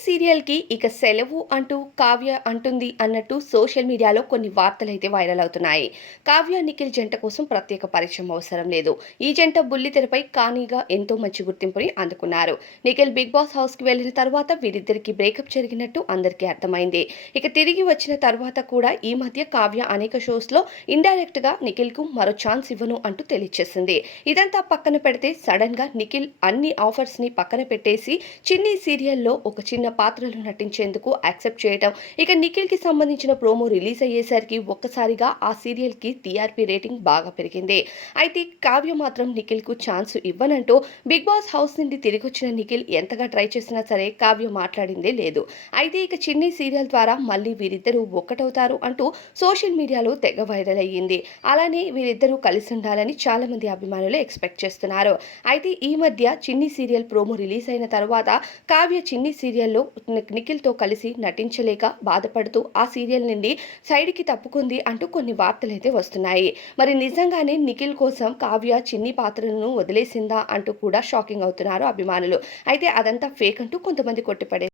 సీరియల్‌కి ఇక సెలవు అంటూ కావ్య అంటుంది అన్నట్టు సోషల్ మీడియాలో కొన్ని వార్తలైతే వైరల్ అవుతున్నాయి. కావ్య, నిఖిల్ జంట కోసం ప్రత్యేక పరిచయం అవసరం లేదు. ఈ జంట బుల్లితెరపై కానీగా ఎంతో మంచి గుర్తింపుని అందుకున్నారు. నిఖిల్ బిగ్ బాస్ హౌస్‌కి వెళ్లిన తర్వాత వీరిద్దరికీ బ్రేకప్ జరిగినట్టు అందరికీ అర్థమైంది. ఇక తిరిగి వచ్చిన తర్వాత కూడా ఈ మధ్య కావ్య అనేక షోస్‌లో ఇండైరెక్ట్‌గా నిఖిల్‌కు మరో ఛాన్స్ ఇవ్వను అంటూ తెలియజేసింది. ఇదంతా పక్కన పెడితే సడెన్‌గా నిఖిల్ అన్ని ఆఫర్స్‌ని పక్కన పెట్టేసి చిన్ని సీరియల్‌లో ఒక చిన్న పాత్రలో నటించేందుకు యాక్సెప్ట్ చేయటం, ఇక నిఖిల్‌కి సంబంధించిన ప్రోమో రిలీజ్ అయ్యేసరికి ఒక్కసారిగా ఆ సీరియల్‌కి టీఆర్పీ రేటింగ్ బాగా పెరిగింది. అయితే కావ్య మాత్రం నిఖిల్‌కు ఛాన్స్ ఇవ్వనంటూ బిగ్ బాస్ హౌస్ నుండి తిరిగొచ్చిన నిఖిల్ ఎంతగా ట్రై చేసినా సరే కావ్య మాట్లాడిందే లేదు. అయితే ఇక చిన్ని సీరియల్ ద్వారా మళ్ళీ వీరిద్దరూ ఒక్కటవుతారు అంటూ సోషల్ మీడియాలో తెగ వైరల్ అయ్యింది. అలానే వీరిద్దరూ కలిసి ఉండాలని చాలా మంది అభిమానులు ఎక్స్‌పెక్ట్ చేస్తున్నారు. అయితే ఈ మధ్య చిన్ని సీరియల్ ప్రోమో రిలీజ్ అయిన తర్వాత కావ్య చిన్ని సీరియల్‌లో నిఖిల్‌తో కలిసి నటించలేక బాధపడుతూ ఆ సీరియల్ నుండి సైడ్‌కి తప్పుకుంది అంటూ కొన్ని వార్తలైతే వస్తున్నాయి. మరి నిజంగానే నిఖిల్ కోసం కావ్య చిన్ని పాత్రలను వదిలేసిందా అంటూ కూడా షాకింగ్ అవుతున్నారు అభిమానులు. అయితే అదంతా ఫేక్ అంటూ కొంతమంది కొట్టిపడే